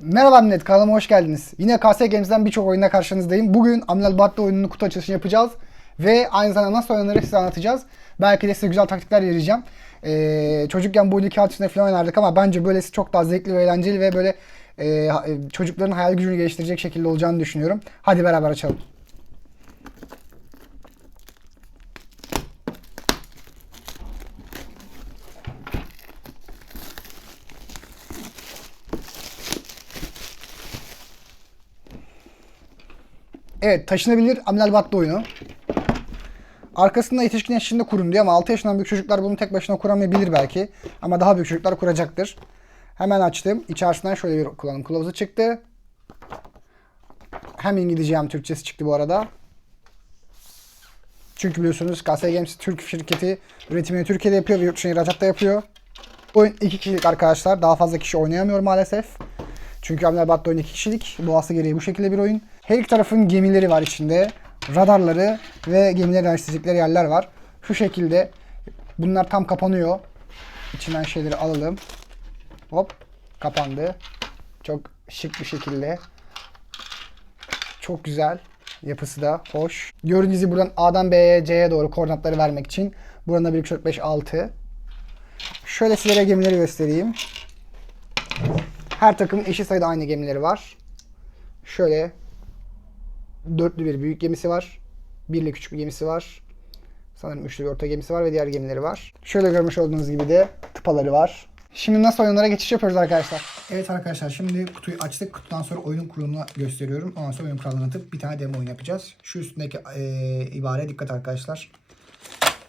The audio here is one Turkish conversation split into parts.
Merhaba millet kanalıma hoş geldiniz. Yine KS Games'den birçok oyunda karşınızdayım. Bugün Amiral Battı oyununu kutu açılışını yapacağız. Ve aynı zamanda nasıl oynanır size anlatacağız. Belki de size güzel taktikler vereceğim. Ee, çocukken bu oyunu kağıt üstünde falan oynardık ama bence böylesi çok daha zevkli ve eğlenceli ve böyle e, e, çocukların hayal gücünü geliştirecek şekilde olacağını düşünüyorum. Hadi beraber açalım. Evet taşınabilir Amiral Battı oyunu. Arkasında yetişkin yaşında kurun diyor ama 6 yaşından büyük çocuklar bunu tek başına kuramayabilir belki. Ama daha büyük çocuklar kuracaktır. Hemen açtım. İçerisinden şöyle bir kullanım kılavuzu çıktı. Hem İngilizce hem Türkçesi çıktı bu arada. Çünkü biliyorsunuz KS Games Türk şirketi üretimini Türkiye'de yapıyor ve yurt dışına ihracat da yapıyor. Oyun iki kişilik arkadaşlar. Daha fazla kişi oynayamıyor maalesef. Çünkü Amiral Battı oyun iki kişilik. Doğası gereği bu şekilde bir oyun. Her iki tarafın gemileri var içinde. Radarları ve gemileri yerleştirdikleri yerler var. Şu şekilde bunlar tam kapanıyor. İçinden şeyleri alalım. Hop kapandı. Çok şık bir şekilde. Çok güzel. Yapısı da hoş. Gördüğünüz buradan A'dan B'ye C'ye doğru koordinatları vermek için. Burada 1, 2, 4, 5, 6. Şöyle sizlere gemileri göstereyim. Her takımın eşit sayıda aynı gemileri var. Şöyle dörtlü bir büyük gemisi var. Birli küçük bir gemisi var. Sanırım üçlü bir orta gemisi var ve diğer gemileri var. Şöyle görmüş olduğunuz gibi de tıpaları var. Şimdi nasıl oyunlara geçiş yapıyoruz arkadaşlar? Evet arkadaşlar şimdi kutuyu açtık. Kutudan sonra oyunun kurulumunu gösteriyorum. Ondan sonra oyun kurallarını atıp bir tane demo oyun yapacağız. Şu üstündeki eee ibareye dikkat arkadaşlar.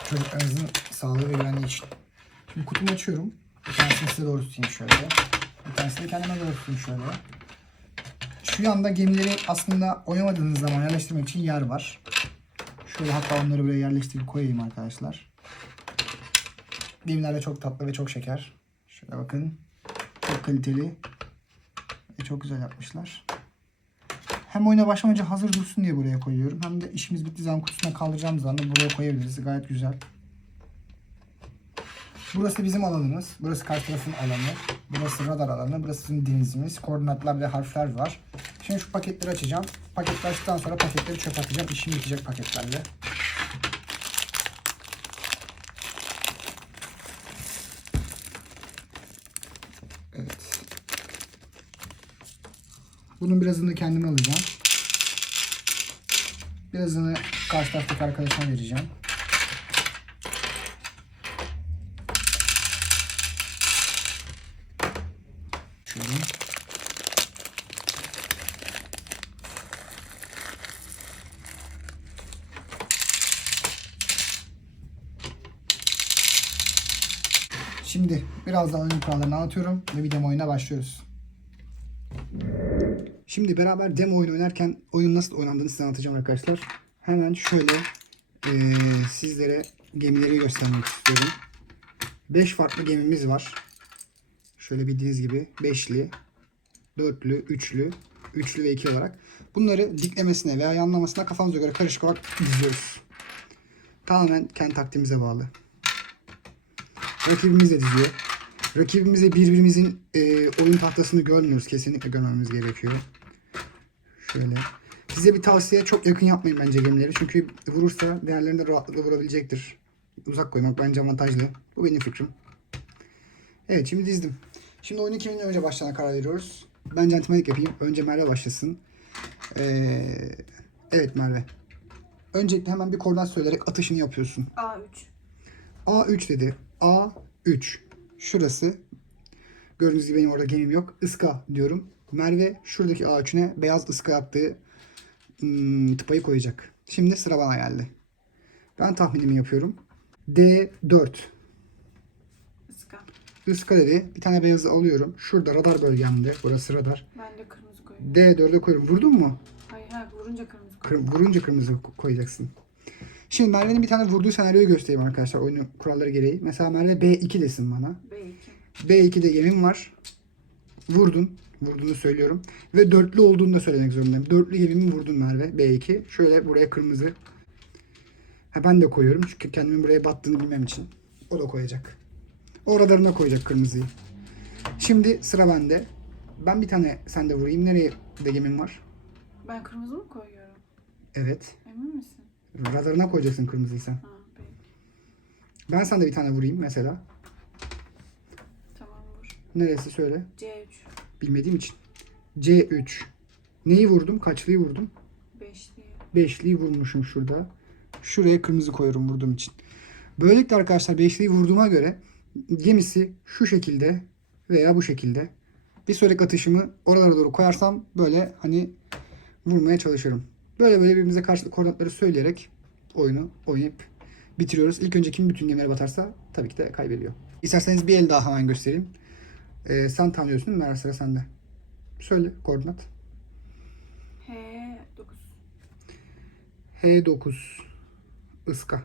Çocuklarınızın sağlığı ve güvenliği için. Şimdi kutumu açıyorum. Bir tanesini size doğru tutayım şöyle. Bir tanesini de kendime doğru tutayım şöyle. Şu yanda gemileri aslında oynamadığınız zaman yerleştirmek için yer var. Şöyle hatta onları buraya yerleştirip koyayım arkadaşlar. Gemiler de çok tatlı ve çok şeker. Şöyle bakın. Çok kaliteli. Ve çok güzel yapmışlar. Hem oyuna başlamadan önce hazır dursun diye buraya koyuyorum. Hem de işimiz bittiği zaman kutusuna kaldıracağımız zaman da buraya koyabiliriz. Gayet güzel. Burası bizim alanımız. Burası karşı tarafın alanı. Burası radar alanı. Burası bizim denizimiz. Koordinatlar ve harfler var. Şimdi şu paketleri açacağım. Paketleri açtıktan sonra paketleri çöp atacağım. İşim bitecek paketlerle. Evet. Bunun birazını kendime alacağım. Birazını karşı taraftaki arkadaşıma vereceğim. Şöyle. Şimdi biraz daha oyun kurallarını anlatıyorum ve bir demo oyuna başlıyoruz. Şimdi beraber demo oyunu oynarken oyun nasıl oynandığını size anlatacağım arkadaşlar. Hemen şöyle eee, sizlere gemileri göstermek istiyorum. 5 farklı gemimiz var. Şöyle bildiğiniz gibi beşli, dörtlü, üçlü, üçlü ve iki olarak. Bunları diklemesine veya yanlamasına kafanıza göre karışık olarak diziyoruz. Tamamen kendi taktiğimize bağlı. Rakibimiz de diziyor. Rakibimize birbirimizin e, oyun tahtasını görmüyoruz. Kesinlikle görmemiz gerekiyor. Şöyle. Size bir tavsiye çok yakın yapmayın bence gemileri. Çünkü vurursa diğerlerini de rahatlıkla vurabilecektir. Uzak koymak bence avantajlı. Bu benim fikrim. Evet şimdi dizdim. Şimdi oyunu kiminle önce başlayana karar veriyoruz. Ben centilmenlik yapayım. Önce Merve başlasın. Ee, evet Merve. Öncelikle hemen bir koordinat söyleyerek atışını yapıyorsun. A3. A3 dedi. A3. Şurası. Gördüğünüz gibi benim orada gemim yok. Iska diyorum. Merve şuradaki A3'üne beyaz ıska yaptığı hmm, tıpayı koyacak. Şimdi sıra bana geldi. Ben tahminimi yapıyorum. D4. Iska dedi. Bir tane beyazı alıyorum. Şurada radar bölgemde. Burası radar. Ben de kırmızı koyuyorum. D4'e koyuyorum. Vurdun mu? Hayır hayır vurunca kırmızı Kır- koyuyorum. vurunca kırmızı ko- koyacaksın. Şimdi Merve'nin bir tane vurduğu senaryoyu göstereyim arkadaşlar. Oyunun kuralları gereği. Mesela Merve B2 desin bana. B2. B2'de gemim var. Vurdun. Vurduğunu söylüyorum. Ve dörtlü olduğunu da söylemek zorundayım. Dörtlü gemimi vurdun Merve. B2. Şöyle buraya kırmızı. Ha, ben de koyuyorum. Çünkü kendimin buraya battığını bilmem için. O da koyacak. O radarına koyacak kırmızıyı. Şimdi sıra bende. Ben bir tane sende vurayım. Nereye de gemim var? Ben kırmızı mı koyuyorum? Evet. Emin misin? Radarına koyacaksın kırmızıyı Ha peki. Ben sana bir tane vurayım mesela. Tamam vur. Neresi söyle. C3. Bilmediğim için. C3. Neyi vurdum? Kaçlıyı vurdum? 5 diye. Beşliyi vurmuşum şurada. Şuraya kırmızı koyuyorum vurduğum için. Böylelikle arkadaşlar beşliyi vurduğuma göre gemisi şu şekilde veya bu şekilde. Bir sonraki atışımı oralara doğru koyarsam böyle hani vurmaya çalışırım. Böyle böyle birbirimize karşılık koordinatları söyleyerek oyunu oynayıp bitiriyoruz. İlk önce kim bütün gemileri batarsa tabii ki de kaybediyor. İsterseniz bir el daha hemen göstereyim. Ee, sen tanıyorsun değil mi? Meğer sıra sende. Söyle koordinat. H9. H9 ıska.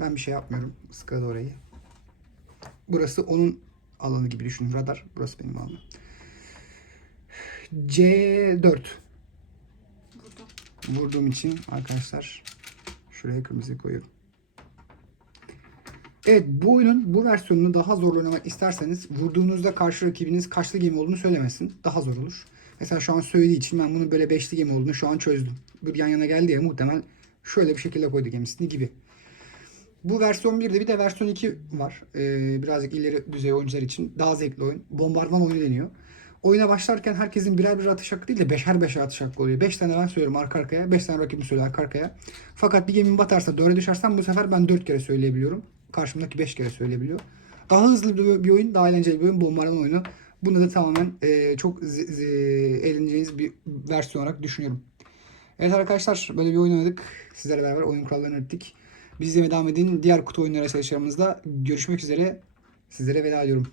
Ben bir şey yapmıyorum. Da orayı. Burası onun alanı gibi düşünün. Radar. Burası benim alanım. C4 Vurdum. vurduğum için arkadaşlar şuraya kırmızı koyuyorum. Evet bu oyunun bu versiyonunu daha zor oynamak isterseniz vurduğunuzda karşı rakibiniz kaçlı gemi olduğunu söylemesin. Daha zor olur. Mesela şu an söylediği için ben bunun böyle beşli gemi olduğunu şu an çözdüm. Bir yan yana geldi ya muhtemel şöyle bir şekilde koydu gemisini gibi. Bu versiyon 1'de bir de versiyon 2 var. Ee, birazcık ileri düzey oyuncular için daha zevkli oyun. Bombardıman oyunu deniyor. Oyuna başlarken herkesin birer birer atış hakkı değil de beşer beşer atış hakkı oluyor. 5 tane ben söylüyorum arka arkaya. 5 tane rakibim söylüyor arka arkaya. Fakat bir gemim batarsa 4'e düşersem bu sefer ben 4 kere söyleyebiliyorum. Karşımdaki 5 kere söyleyebiliyor. Daha hızlı bir, oyun, daha eğlenceli bir oyun. Bombardıman oyunu. Bunu da tamamen e, çok eğleneceğiniz bir versiyon olarak düşünüyorum. Evet arkadaşlar böyle bir oyun oynadık. Sizlerle beraber oyun kurallarını öğrettik. Biz izlemeye devam edin. Diğer kutu oyunları arkadaşlarımızla görüşmek üzere. Sizlere veda ediyorum.